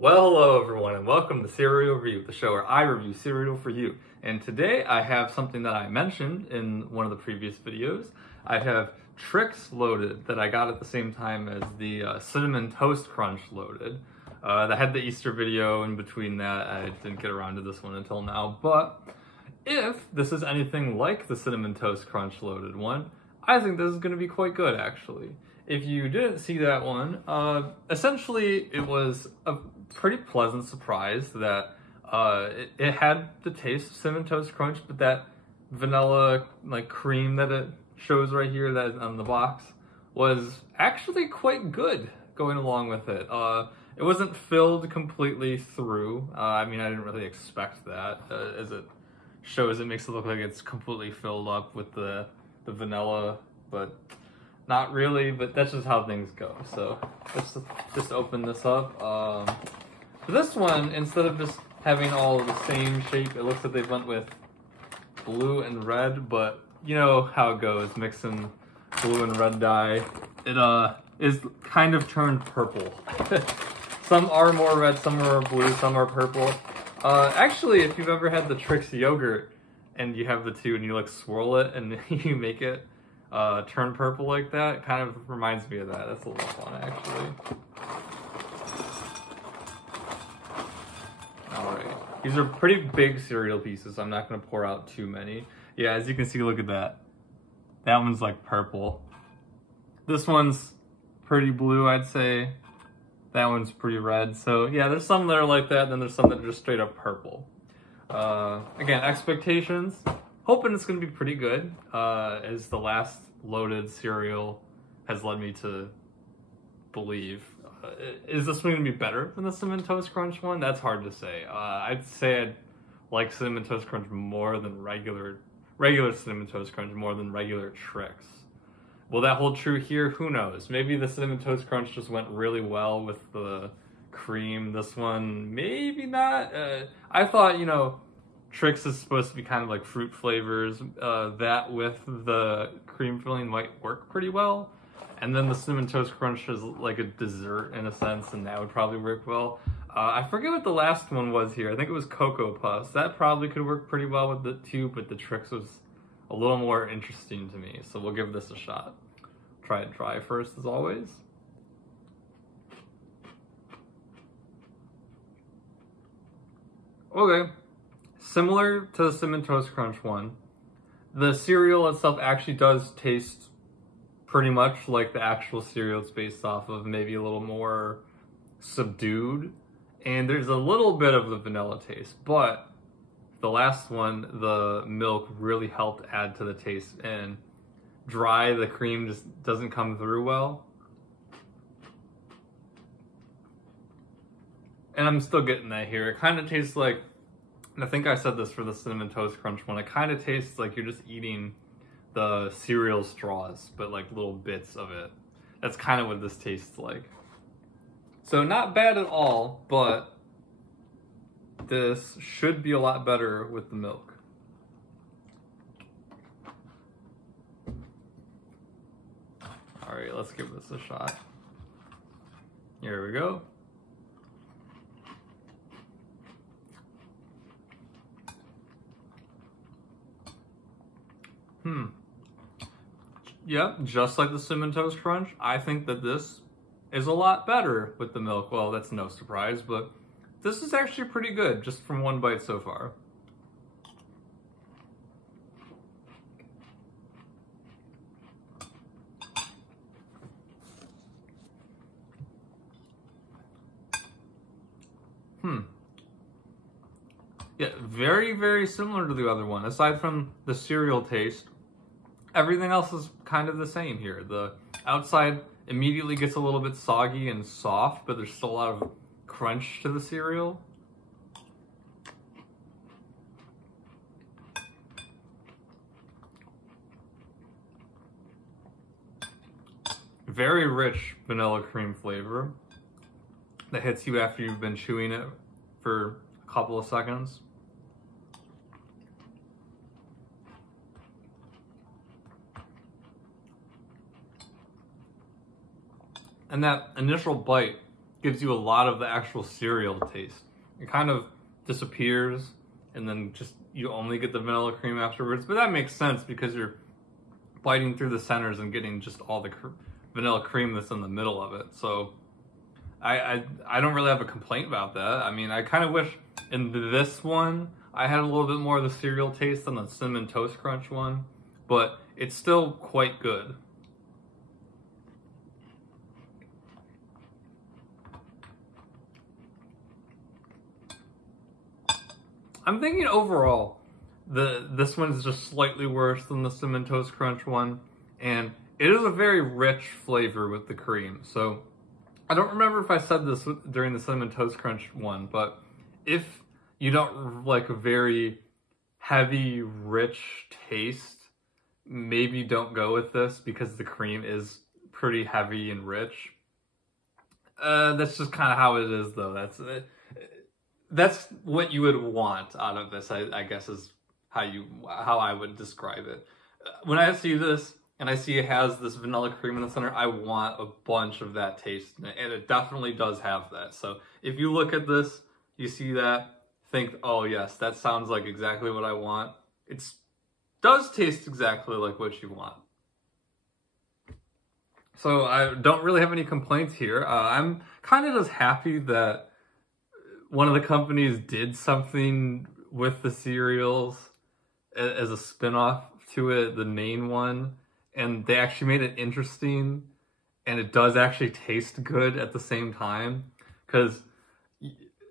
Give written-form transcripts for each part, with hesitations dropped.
Well, hello everyone, and welcome to Cereal Review, the show where I review cereal for you. And today I have something that I mentioned in one of the previous videos. I have Trix Loaded that I got at the same time as the Cinnamon Toast Crunch Loaded. I had the Easter video in between that. I didn't get around to this one until now, but if this is anything like the Cinnamon Toast Crunch Loaded one, I think this is going to be quite good, actually. If you didn't see that one, essentially it was a pretty pleasant surprise that it had the taste of Cinnamon Toast Crunch, but that vanilla cream that it shows right here that is on the box was actually quite good going along with it. It wasn't filled completely through. I mean, I didn't really expect that. As it shows, it makes it look like it's completely filled up with the vanilla, but not really, but that's just how things go. So let's just open this up. For this one, instead of just having all the same shape, it looks like they went with blue and red, but you know how it goes, mixing blue and red dye. It is kind of turned purple. Some are more red, some are blue, some are purple. Actually, if you've ever had the Trix yogurt and you have the two and you swirl it and you make it turn purple like that, it kind of reminds me of that. That's a little fun, actually. Alright, these are pretty big cereal pieces. I'm not going to pour out too many. Yeah, as you can see, look at that. That one's like purple. This one's pretty blue, I'd say. That one's pretty red. So yeah, there's some that are like that, then there's some that are just straight up purple. Again, expectations. Hoping it's going to be pretty good, as the last loaded cereal has led me to believe. Is this one going to be better than the Cinnamon Toast Crunch one? That's hard to say. I'd say I'd like Cinnamon Toast Crunch more than regular Cinnamon Toast Crunch, more than regular Trix. Will that hold true here? Who knows? Maybe the Cinnamon Toast Crunch just went really well with the cream. This one, maybe not. I thought, Trix is supposed to be kind of like fruit flavors. That with the cream filling might work pretty well. And then the Cinnamon Toast Crunch is like a dessert in a sense, and that would probably work well. I forget what the last one was here. I think it was Cocoa Puffs. That probably could work pretty well with the two, but the Trix was a little more interesting to me. So we'll give this a shot. Try it dry first, as always. Okay. Similar to the Cinnamon Toast Crunch one, the cereal itself actually does taste pretty much like the actual cereal it's based off of, maybe a little more subdued. And there's a little bit of the vanilla taste, but the last one, the milk really helped add to the taste, and dry, the cream just doesn't come through well. And I'm still getting that here. It kind of tastes like, and I think I said this for the Cinnamon Toast Crunch one, it kind of tastes like you're just eating the cereal straws, but like little bits of it. That's kind of what this tastes like. So not bad at all, but this should be a lot better with the milk. Alright, let's give this a shot. Here we go. Yep, just like the Cinnamon Toast Crunch, I think that this is a lot better with the milk. Well, that's no surprise, but this is actually pretty good just from one bite so far. Yeah, very, very similar to the other one. Aside from the cereal taste, everything else is kind of the same here. The outside immediately gets a little bit soggy and soft, but there's still a lot of crunch to the cereal. Very rich vanilla cream flavor that hits you after you've been chewing it for a couple of seconds. And that initial bite gives you a lot of the actual cereal taste. It kind of disappears, and then just you only get the vanilla cream afterwards. But that makes sense because you're biting through the centers and getting just all the vanilla cream that's in the middle of it. So I don't really have a complaint about that. I mean, I kind of wish in this one I had a little bit more of the cereal taste than the Cinnamon Toast Crunch one, but it's still quite good. I'm thinking overall, this one's just slightly worse than the Cinnamon Toast Crunch one, and it is a very rich flavor with the cream. So I don't remember if I said this during the Cinnamon Toast Crunch one, but if you don't like a very heavy, rich taste, maybe don't go with this because the cream is pretty heavy and rich. That's just kind of how it is, though. That's what you would want out of this, I guess, is how I would describe it. When I see this and I see it has this vanilla cream in the center, I want a bunch of that taste in it, and it definitely does have that. So if you look at this, you see that, think, oh yes, that sounds like exactly what I want. It does taste exactly like what you want. So I don't really have any complaints here. I'm kind of just happy that one of the companies did something with the cereals as a spin-off to it, the main one, and they actually made it interesting, and it does actually taste good at the same time. Because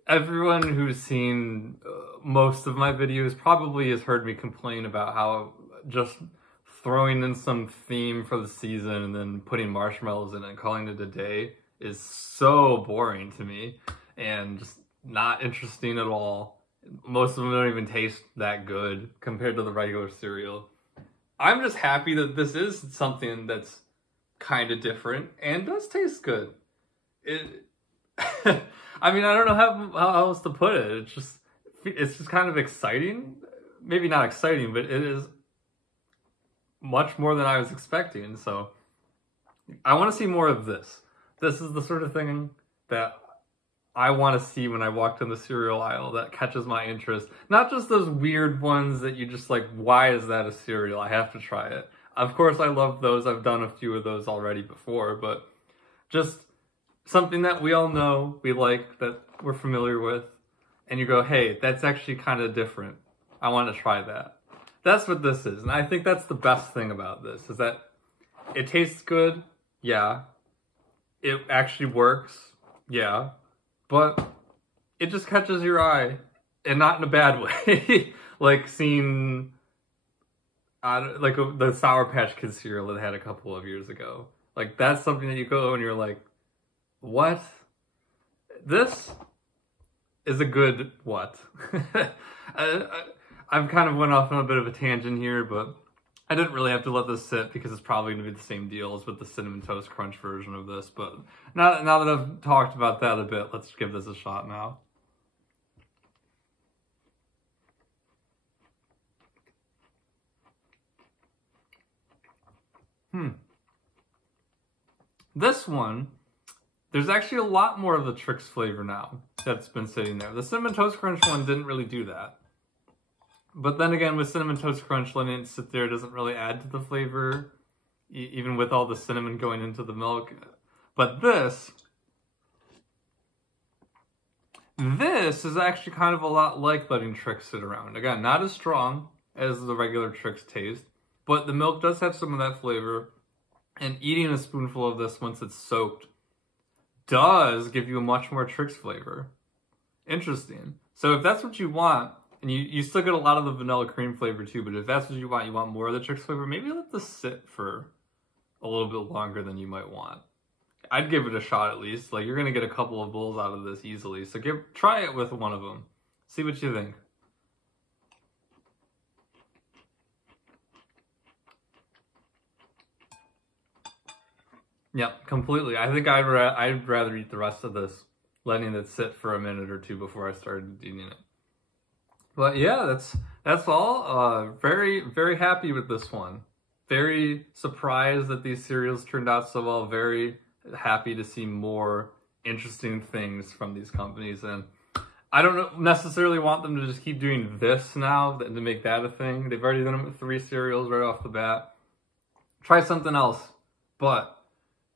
everyone who's seen most of my videos probably has heard me complain about how just throwing in some theme for the season and then putting marshmallows in it and calling it a day is so boring to me and just not interesting at all. Most of them don't even taste that good compared to the regular cereal. I'm just happy that this is something that's kind of different and does taste good. I mean, I don't know how else to put it. It's just kind of exciting. Maybe not exciting, but it is much more than I was expecting. So I want to see more of this. This is the sort of thing that I want to see when I walk down the cereal aisle that catches my interest. Not just those weird ones that you just like, why is that a cereal? I have to try it. Of course, I love those. I've done a few of those already before, but just something that we all know, we like, that we're familiar with, and you go, hey, that's actually kind of different. I want to try that. That's what this is, and I think that's the best thing about this, is that it tastes good, yeah. It actually works, yeah. But it just catches your eye, and not in a bad way. Like seeing, the Sour Patch Kids cereal that they had a couple of years ago. Like, that's something that you go and you're like, what? This is a good what? I've kind of went off on a bit of a tangent here, but I didn't really have to let this sit because it's probably going to be the same deal as with the Cinnamon Toast Crunch version of this. But now that I've talked about that a bit, let's give this a shot now. This one, there's actually a lot more of the Trix flavor now that's been sitting there. The Cinnamon Toast Crunch one didn't really do that. But then again, with Cinnamon Toast Crunch, letting it sit there doesn't really add to the flavor, even with all the cinnamon going into the milk. But this is actually kind of a lot like letting Trix sit around. Again, not as strong as the regular Trix taste, but the milk does have some of that flavor. And eating a spoonful of this once it's soaked does give you a much more Trix flavor. Interesting. So if that's what you want, and you still get a lot of the vanilla cream flavor too, but if that's what you want more of the Trix flavor, maybe let this sit for a little bit longer than you might want. I'd give it a shot at least. Like, you're going to get a couple of bowls out of this easily. So try it with one of them. See what you think. Yep, completely. I think I'd rather eat the rest of this, letting it sit for a minute or two before I started eating it. But yeah, that's all. Very, very happy with this one. Very surprised that these cereals turned out so well. Very happy to see more interesting things from these companies. And I don't necessarily want them to just keep doing this now and to make that a thing. They've already done it with 3 cereals right off the bat. Try something else, but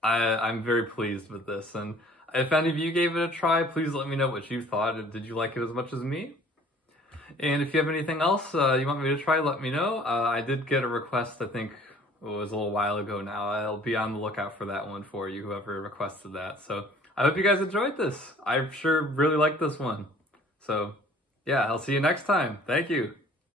I'm very pleased with this. And if any of you gave it a try, please let me know what you thought. Did you like it as much as me? And if you have anything else you want me to try, let me know. I did get a request, I think it was a little while ago now. I'll be on the lookout for that one for you, whoever requested that. So I hope you guys enjoyed this. I sure really liked this one. So yeah, I'll see you next time. Thank you.